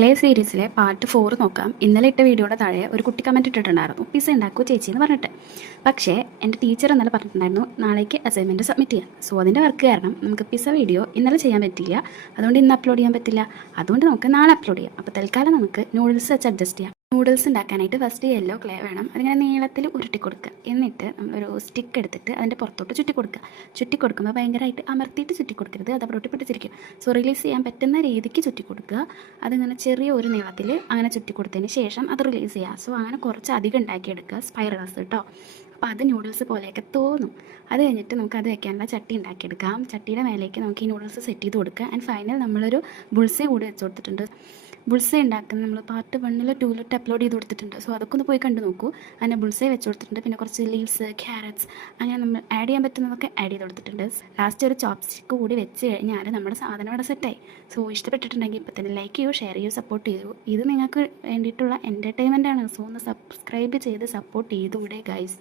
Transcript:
Clay സീരീസിലെ part 4 നോക്കാം. ഇന്നലെ ഇട്ട വീഡിയോയുടെ താഴെ ഒരു കുട്ടി കമൻറ്റ് ഇട്ടിട്ടുണ്ടായിരുന്നു, പിസ്സ ഉണ്ടാക്കൂ ചേച്ചി എന്ന് പറഞ്ഞിട്ട്. പക്ഷേ എൻ്റെ ടീച്ചർ ഇന്നലെ പറഞ്ഞിട്ടുണ്ടായിരുന്നു നാളേക്ക് അസൈൻമെൻറ്റ് സബ്മിറ്റ് ചെയ്യാം. സോ അതിൻ്റെ വർക്ക് കാരണം നമുക്ക് പിസ്സ വീഡിയോ ഇന്നലെ ചെയ്യാൻ പറ്റില്ല, അതുകൊണ്ട് ഇന്ന് അപ്ലോഡ് ചെയ്യാൻ പറ്റില്ല. അതുകൊണ്ട് നമുക്ക് നാളെ അപ്ലോഡ് ചെയ്യാം. അപ്പോൾ തൽക്കാലം നമുക്ക് നൂഡിൽസ് വെച്ച് അഡ്ജസ്റ്റ് ചെയ്യാം. നൂഡിൽസ് ഉണ്ടാക്കാനായിട്ട് ഫസ്റ്റ് യെല്ലോ ക്ലേ വേണം. അതിങ്ങനെ നീളത്തിൽ ഉരുട്ടി കൊടുക്കുക. എന്നിട്ട് നമ്മളൊരു സ്റ്റിക്ക് എടുത്തിട്ട് അതിൻ്റെ പുറത്തോട്ട് ചുറ്റി കൊടുക്കുക. ചുറ്റി കൊടുക്കുമ്പോൾ ഭയങ്കരമായിട്ട് അമർത്തിയിട്ട് ചുറ്റി കൊടുക്കരുത്, അത് അവിടെ പിടിച്ചിരിക്കും. സോ റിലീസ് ചെയ്യാൻ പറ്റുന്ന രീതിക്ക് ചുറ്റി കൊടുക്കുക. അതിങ്ങനെ ചെറിയ ഒരു നീളത്തിൽ അങ്ങനെ ചുറ്റി കൊടുത്തതിന് ശേഷം അത് റിലീസ് ചെയ്യുക. സോ അങ്ങനെ കുറച്ച് അധികം ഉണ്ടാക്കിയെടുക്കുക, സ്പൈറൽസ് കേട്ടോ. അപ്പോൾ അത് നൂഡിൽസ് പോലെയൊക്കെ തോന്നും. അത് കഴിഞ്ഞിട്ട് നമുക്ക് അത് വെക്കാനുള്ള ചട്ടി ഉണ്ടാക്കിയെടുക്കാം. ചട്ടിയുടെ മേലേക്ക് നമുക്ക് ഈ നൂഡിൽസ് സെറ്റ് ചെയ്ത് കൊടുക്കുക. ആൻഡ് ഫൈനൽ നമ്മളൊരു ബുൾസൈ കൂടി വെച്ച് കൊടുത്തിട്ടുണ്ട്. ബുൾസൈ ഉണ്ടാക്കുന്നത് നമ്മൾ പാർട്ട് 1 2 അപ്ലോഡ് ചെയ്ത് കൊടുത്തിട്ടുണ്ട്. സോ അതൊക്കെ ഒന്ന് പോയി കണ്ടു നോക്കൂ. അങ്ങനെ ബുൾസൈ വെച്ച് കൊടുത്തിട്ടുണ്ട്. പിന്നെ കുറച്ച് ലീവ്സ്, ക്യാരറ്റ്സ്, അങ്ങനെ നമ്മൾ ആഡ് ചെയ്യാൻ പറ്റുന്നതൊക്കെ ആഡ് ചെയ്ത് കൊടുത്തിട്ടുണ്ട്. ലാസ്റ്റ് ഒരു ചോപ്സ്റ്റിക്ക് കൂടി വെച്ച് കഴിഞ്ഞാൽ നമ്മുടെ സാധനം ഇവിടെ സെറ്റായി. സോ ഇഷ്ടപ്പെട്ടിട്ടുണ്ടെങ്കിൽ ഇപ്പോൾ തന്നെ ലൈക്ക് ചെയ്യൂ, ഷെയർ ചെയ്യൂ, സപ്പോർട്ട് ചെയ്യൂ. ഇത് നിങ്ങൾക്ക് വേണ്ടിയിട്ടുള്ള എൻ്റർടൈൻമെൻറ്റാണ്. സോ ഒന്ന് സബ്സ്ക്രൈബ് ചെയ്ത് സപ്പോർട്ട് ചെയ്തുകൂടെ ഗൈസ്.